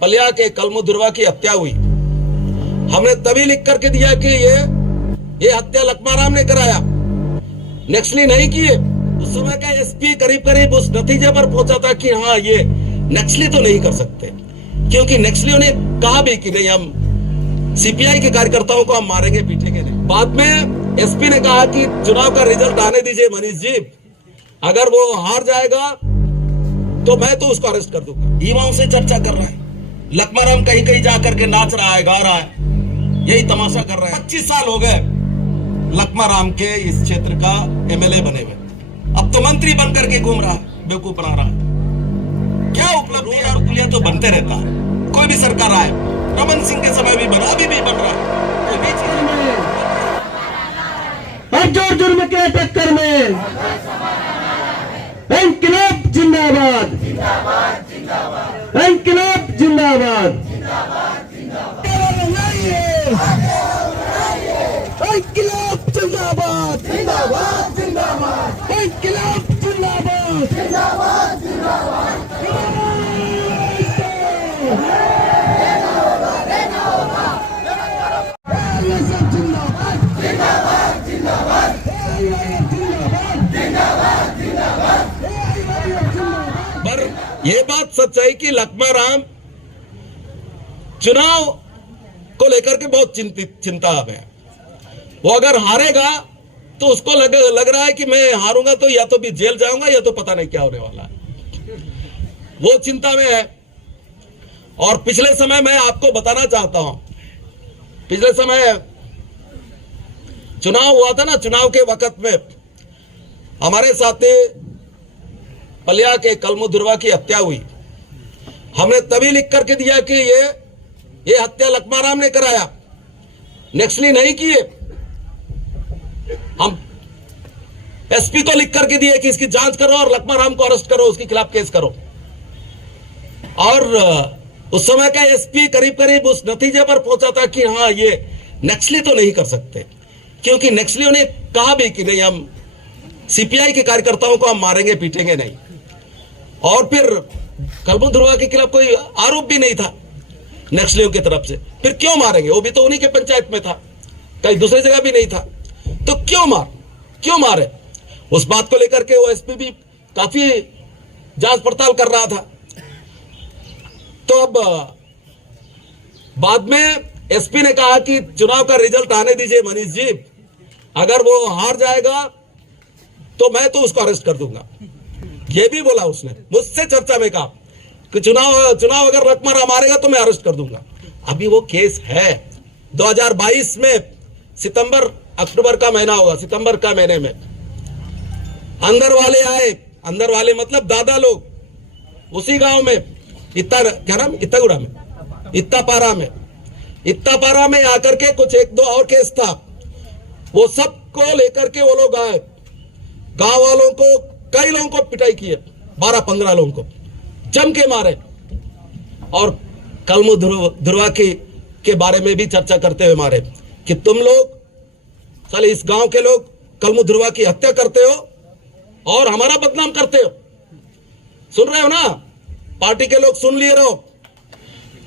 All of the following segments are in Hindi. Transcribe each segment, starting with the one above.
पलिया के कलमू ध्रुवा की हत्या हुई, हमने तभी लिख करके दिया कि ये हत्या लखमाराम ने कराया, नक्सली नहीं किए। उस समय का एसपी करीब करीब उस नतीजे पर पहुंचा था कि हाँ ये नक्सली तो नहीं कर सकते, क्योंकि नक्सलियों ने कहा भी कि नहीं हम सीपीआई के कार्यकर्ताओं को हम मारेंगे पीटेंगे नहीं। बाद में एसपी ने कहा कि चुनाव का रिजल्ट आने दीजिए मनीष जी, अगर वो हार जाएगा तो मैं तो उसको अरेस्ट कर दूंगा। युवाओं से चर्चा कर रहा है, लखमाराम कहीं कहीं जाकर के नाच रहा है, गा रहा है, यही तमाशा कर रहा है। 25 साल हो गए लखमाराम के इस क्षेत्र का एमएलए बने हुए, अब तो मंत्री बन करके घूम रहा है, बेवकूफ बना रहा है। क्या उपलब्धि और पुलिया तो बनते रहता है, कोई भी सरकार आए, रमन सिंह के समय भी बना, अभी भी बन रहा है। जोर जुर्म के टक्कर में इंकलाब जिंदाबाद, इंकलाब जिंदाबाद, इंकलाब जिंदाबाद, इंकलाब जिंदाबाद। पर यह बात सच है कि लखमाराम चुनाव को लेकर के बहुत चिंता में है। वो अगर हारेगा तो उसको लग रहा है कि मैं हारूंगा तो या तो भी जेल जाऊंगा या तो पता नहीं क्या होने वाला है, वो चिंता में है। और पिछले समय मैं आपको बताना चाहता हूं, पिछले समय चुनाव हुआ था ना, चुनाव के वक्त में हमारे साथी पलिया के कलमू ध्रुवा की हत्या हुई, हमने तभी लिख करके दिया कि ये हत्या लखमाराम ने कराया, नक्सली नहीं किए। हम एसपी को लिख करके दिए कि इसकी जांच करो और लखमाराम को अरेस्ट करो, उसके खिलाफ केस करो। और उस समय का एसपी करीब करीब उस नतीजे पर पहुंचा था कि हाँ ये नक्सली तो नहीं कर सकते, क्योंकि नक्सलियों ने कहा भी कि नहीं हम सीपीआई के कार्यकर्ताओं को हम मारेंगे पीटेंगे नहीं। और फिर कलमू ध्रुवा के खिलाफ कोई आरोप भी नहीं था नक्सलियों की तरफ से, फिर क्यों मारेंगे? वो भी तो उन्हीं के पंचायत में था, कहीं दूसरी जगह भी नहीं था, तो क्यों मारे? उस बात को लेकर के वो एसपी भी काफी जांच पड़ताल कर रहा था। तो अब बाद में एसपी ने कहा कि चुनाव का रिजल्ट आने दीजिए मनीष जी, अगर वो हार जाएगा तो मैं तो उसको अरेस्ट कर दूंगा। ये भी बोला उसने, मुझसे चर्चा में कहा कि चुनाव अगर लखमाराम मारेगा तो मैं अरेस्ट कर दूंगा। अभी वो केस है 2022 में, सितंबर अक्टूबर का महीना होगा, सितंबर का महीने में अंदर वाले आए, अंदर वाले मतलब दादा लोग, उसी गांव में इत्तागुड़ा में, इत्तापारा में आकर के कुछ एक दो और केस था, वो सबको लेकर के वो लोग आए, गांव वालों को कई लोगों को पिटाई किए, 12-15 लोगों को जम के मारे। और कलमू ध्रुवा के बारे में भी चर्चा करते हुए मारे कि तुम लोग साले इस गांव के लोग कलमू ध्रुवा की हत्या करते हो और हमारा बदनाम करते हो। सुन रहे हो ना, पार्टी के लोग सुन लिए रहो।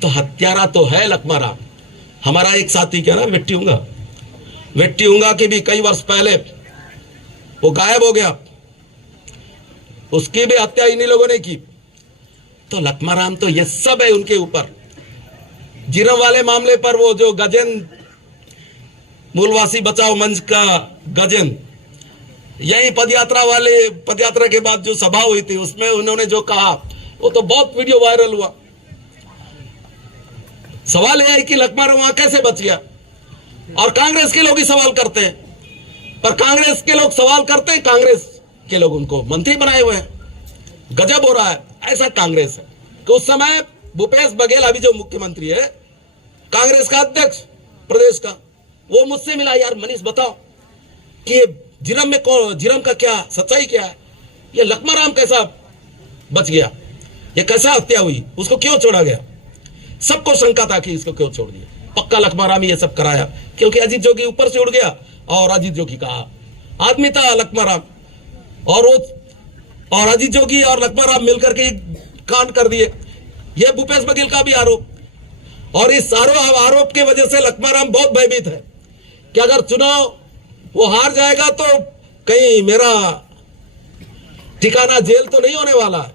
तो हत्यारा तो है लखमाराम। हमारा एक साथी क्या ना वेट्टीउंगा की भी कई वर्ष पहले वो गायब हो गया, उसकी भी हत्या इन्हीं लोगों ने की। तो लखमाराम तो ये सब है उनके ऊपर। जिरम वाले मामले पर वो जो गजेंद्र मूलवासी बचाओ मंच का गजेंद्र, यही पदयात्रा के बाद जो सभा हुई थी उसमें उन्होंने जो कहा वो तो बहुत वीडियो वायरल हुआ। सवाल यह है कि लखमाराम वहां कैसे बच गया? और कांग्रेस के लोग ही सवाल करते हैं, पर कांग्रेस के लोग सवाल करते हैं, कांग्रेस के लोग उनको मंत्री बनाए हुए हैं। गजब हो रहा है। ऐसा कांग्रेस है कि उस समय भूपेश बघेल अभी जो मुख्यमंत्री है, कांग्रेस का अध्यक्ष प्रदेश का, वो मुझसे मिला, यार मनीष बताओ कि जिरम का क्या सच्चाई क्या है, ये लखमाराम कैसा बच गया, ये कैसा हत्या हुई, उसको क्यों छोड़ा गया? सबको शंका था कि इसको क्यों छोड़ दिया। पक्का लखमाराम ये सब कराया, क्योंकि अजीत जोगी ऊपर से उड़ गया और अजीत जोगी का आदमी था लखमाराम, और अजीत जोगी और लखमाराम मिलकर के कांड कर दिए। यह भूपेश बघेल का भी आरोप। और इस आरोप की वजह से लखमाराम बहुत भयभीत है कि अगर चुनाव वो हार जाएगा तो कहीं मेरा ठिकाना जेल तो नहीं होने वाला है,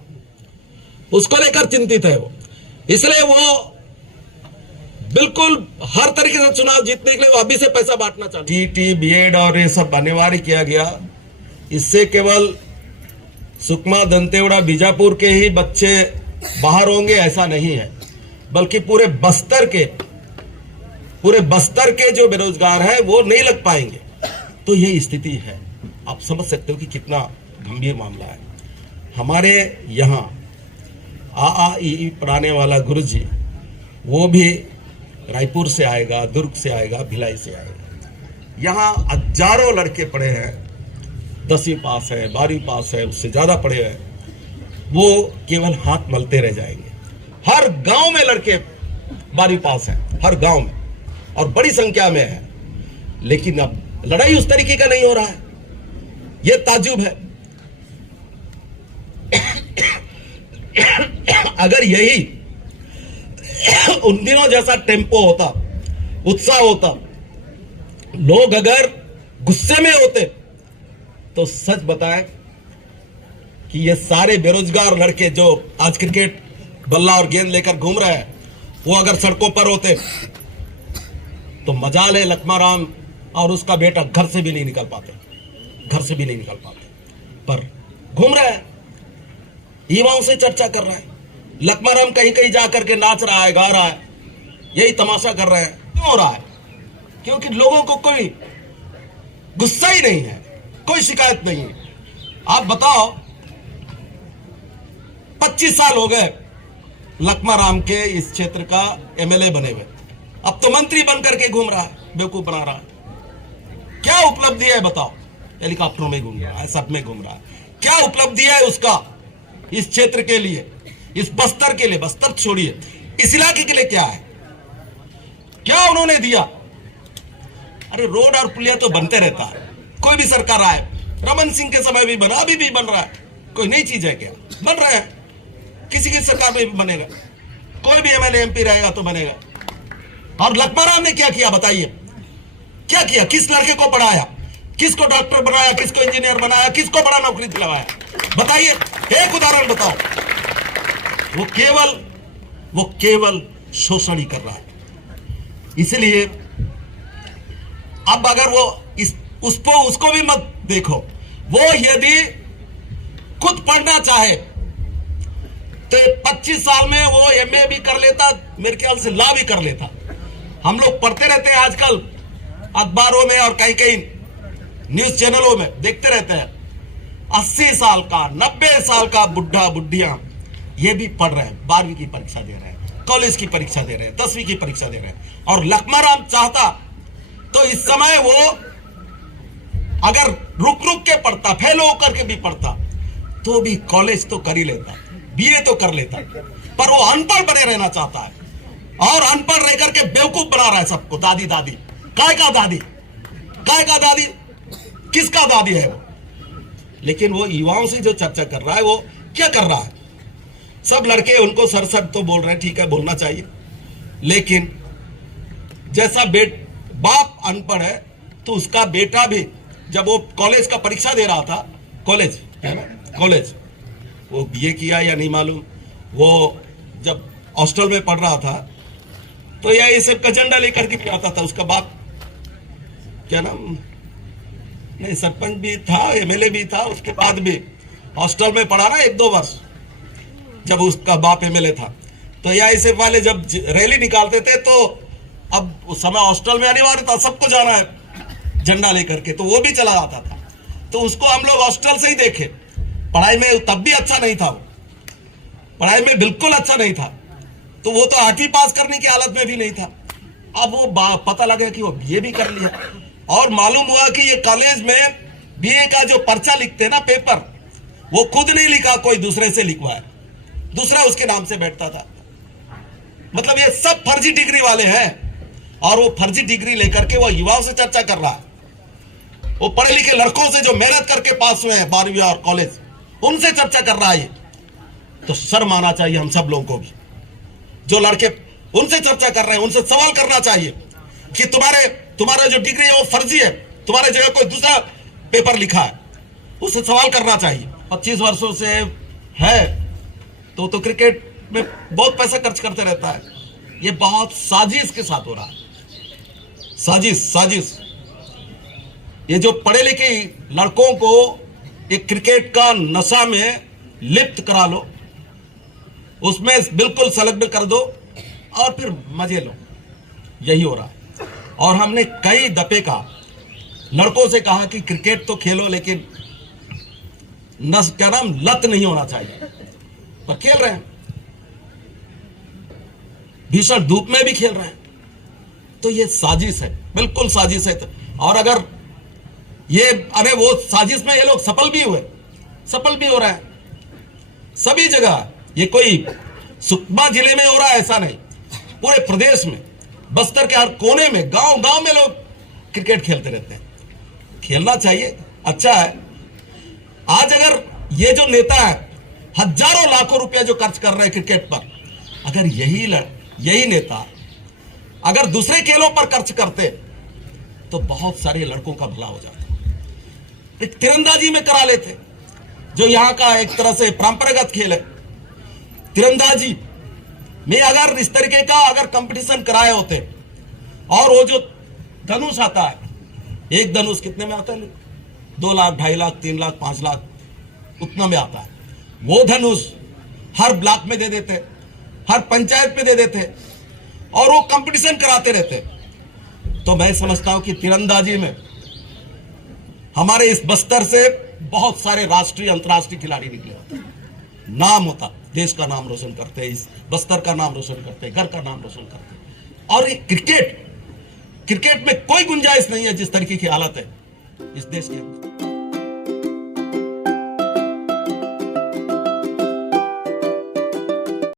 उसको लेकर चिंतित है वो। इसलिए वो बिल्कुल हर तरीके से चुनाव जीतने के लिए वो अभी से पैसा बांटना चाहते हैं। टीटी बीएड और ये सब अनिवार्य किया गया। इससे केवल सुकमा, दंतेवाड़ा, बीजापुर के ही बच्चे बाहर होंगे ऐसा नहीं है, बल्कि पूरे बस्तर के जो बेरोजगार है वो नहीं लग पाएंगे। तो ये स्थिति है, आप समझ सकते हो कि कितना गंभीर मामला है। हमारे यहाँ AAEE पढ़ाने वाला गुरुजी वो भी रायपुर से आएगा, दुर्ग से आएगा, भिलाई से आएगा। यहाँ हजारों लड़के पढ़े हैं, 10वीं पास है, 12वीं पास है, उससे ज्यादा पढ़े हैं, वो केवल हाथ मलते रह जाएंगे। हर गांव में लड़के 12वीं पास हैं, हर गांव में, और बड़ी संख्या में है। लेकिन अब लड़ाई उस तरीके का नहीं हो रहा है, यह ताज्जुब है। अगर यही उन दिनों जैसा टेम्पो होता, उत्साह होता, लोग अगर गुस्से में होते, तो सच बताएं कि ये सारे बेरोजगार लड़के जो आज क्रिकेट बल्ला और गेंद लेकर घूम रहे हैं, वो अगर सड़कों पर होते तो मजाल है लखमाराम और उसका बेटा घर से भी नहीं निकल पाते, पर घूम रहे हैं, युवाओं से चर्चा कर रहे हैं। लखमाराम कहीं कहीं जाकर के नाच रहा है, गा रहा है, यही तमाशा कर रहे हैं। क्यों हो रहा है? क्योंकि लोगों को कोई गुस्सा ही नहीं है, कोई शिकायत नहीं है। आप बताओ, 25 साल हो गए लखमाराम के इस क्षेत्र का MLA बने हुए, अब तो मंत्री बनकर के घूम रहा है, बेवकूफ बना रहा है। क्या उपलब्धि है बताओ? हेलीकॉप्टर में घूम रहा है, सब में घूम रहा है। क्या उपलब्धि है उसका इस क्षेत्र के लिए, इस बस्तर के लिए? बस्तर छोड़िए, इस इलाके के लिए क्या है, क्या उन्होंने दिया? अरे रोड और पुलिया तो बनते रहता है, कोई भी सरकार आए, रमन सिंह के समय भी बना, अभी भी बन रहा है, कोई नई चीज है क्या? बन रहा है, किसी की सरकार में भी बनेगा, कोई भी MLA MP रहेगा तो बनेगा। और लखमाराम ने क्या किया बताइए? क्या किया? किस लड़के को पढ़ाया, किसको डॉक्टर बनाया, किसको इंजीनियर बनाया, किसको बड़ा नौकरी दिलवाया? बताइए, एक उदाहरण बताओ। वो केवल शोषण ही कर रहा है। इसलिए अब अगर वो उसको भी मत देखो। वो यदि खुद पढ़ना चाहे तो 25 साल में वो MA भी कर लेता, मेरे ख्याल से लॉ भी कर लेता। हम लोग पढ़ते रहते हैं आजकल अखबारों में और कहीं कहीं न्यूज चैनलों में देखते रहते हैं, 80 साल का, 90 साल का बुढ़ा बुढ़िया ये भी पढ़ रहे हैं, 12वीं की परीक्षा दे रहे हैं, कॉलेज की परीक्षा दे रहे हैं, 10वीं की परीक्षा दे रहे हैं। और लखमाराम चाहता तो इस समय वो अगर रुक के पढ़ता, फेल होकर के भी पढ़ता, तो भी कॉलेज तो कर ही लेता, BA तो कर लेता। पर वो अनपढ़ बने रहना चाहता है, और अनपढ़ रह करके बेवकूफ बना रहा है सबको। दादी काय का दादी, किसका दादी है वो? लेकिन वो युवाओं से जो चर्चा कर रहा है, वो क्या कर रहा है? सब लड़के उनको सर तो बोल रहे हैं, ठीक है, बोलना चाहिए, लेकिन जैसा बाप अनपढ़ है तो उसका बेटा भी जब वो कॉलेज का परीक्षा दे रहा था, कॉलेज है ना, कॉलेज वो BA किया या नहीं मालूम, वो जब हॉस्टल में पढ़ रहा था तो यह सब का झंडा लेकर के आता था। उसका बाप क्या नाम, नहीं सरपंच भी था, MLA भी था, उसके बाद भी हॉस्टल में पढ़ा ना 1-2 वर्ष, जब उसका बाप MLA था। तो यह ऐसे वाले जब रैली निकालते थे तो अब उस समय हॉस्टल में अनिवार्य था, सबको जाना है झंडा लेकर के, तो वो भी चला आता था। तो उसको हम लोग हॉस्टल से ही देखे, पढ़ाई में तब भी अच्छा नहीं था, वो पढ़ाई में बिल्कुल अच्छा नहीं था, तो वो तो 8वीं पास करने की हालत में भी नहीं था। अब वो पता लगा कि वो BA भी कर लिया, और मालूम हुआ कि ये कॉलेज में BA का जो पर्चा लिखते हैं ना, पेपर, वो खुद नहीं लिखा, कोई दूसरे से लिखवाया, दूसरा उसके नाम से बैठता था। मतलब ये सब फर्जी डिग्री वाले हैं, और वो फर्जी डिग्री लेकर के वो युवाओं से चर्चा कर रहा है। वो पढ़े लिखे लड़कों से जो मेहनत करके पास हुए हैं 12वीं और कॉलेज, उनसे चर्चा कर रहा है। तो शर्म आना चाहिए हम सब लोगों को भी। जो लड़के उनसे चर्चा कर रहे हैं उनसे सवाल करना चाहिए कि तुम्हारा जो डिग्री है वो फर्जी है, तुम्हारे जगह कोई दूसरा पेपर लिखा है, उससे सवाल करना चाहिए। 25 वर्षों से है तो क्रिकेट में बहुत पैसा खर्च करते रहता है। ये बहुत साजिश के साथ हो रहा है, साजिश। ये जो पढ़े लिखे लड़कों को एक क्रिकेट का नशा में लिप्त करा लो, उसमें बिल्कुल संलग्न कर दो और फिर मजे लो, यही हो रहा है। और हमने कई दफे कहा, लड़कों से कहा कि क्रिकेट तो खेलो लेकिन लत नहीं होना चाहिए, पर खेल रहे हैं, भीषण धूप में भी खेल रहे हैं। तो ये साजिश है, बिल्कुल साजिश है। और अगर अरे वो साजिश में ये लोग सफल भी हो रहा है सभी जगह। ये कोई सुकमा जिले में हो रहा है ऐसा नहीं, पूरे प्रदेश में, बस्तर के हर कोने में, गांव में लोग क्रिकेट खेलते रहते हैं। खेलना चाहिए, अच्छा है। आज अगर ये जो नेता है हजारों लाखों रुपया जो खर्च कर रहे हैं क्रिकेट पर, अगर यही नेता अगर दूसरे खेलों पर खर्च करते तो बहुत सारे लड़कों का भला हो जाता। एक तीरंदाजी में करा लेते, जो यहां का एक तरह से परंपरागत खेल है। तीरंदाजी में अगर इस तरीके का अगर कंपटीशन कराए होते, और वो जो धनुष आता है, एक धनुष कितने में आता है? 2 लाख, 2.5 लाख, 3 लाख, 5 लाख, उतना में आता है। वो धनुष हर ब्लॉक में दे देते, हर पंचायत में दे देते, और वो कंपटीशन कराते रहते। तो मैं समझता हूं कि तीरंदाजी में हमारे इस बस्तर से बहुत सारे राष्ट्रीय अंतर्राष्ट्रीय खिलाड़ी निकले होते, नाम होता, देश का नाम रोशन करते, इस बस्तर का नाम रोशन करते, घर का नाम रोशन करते। और ये क्रिकेट में कोई गुंजाइश नहीं है जिस तरीके की हालत है इस देश के अंदर।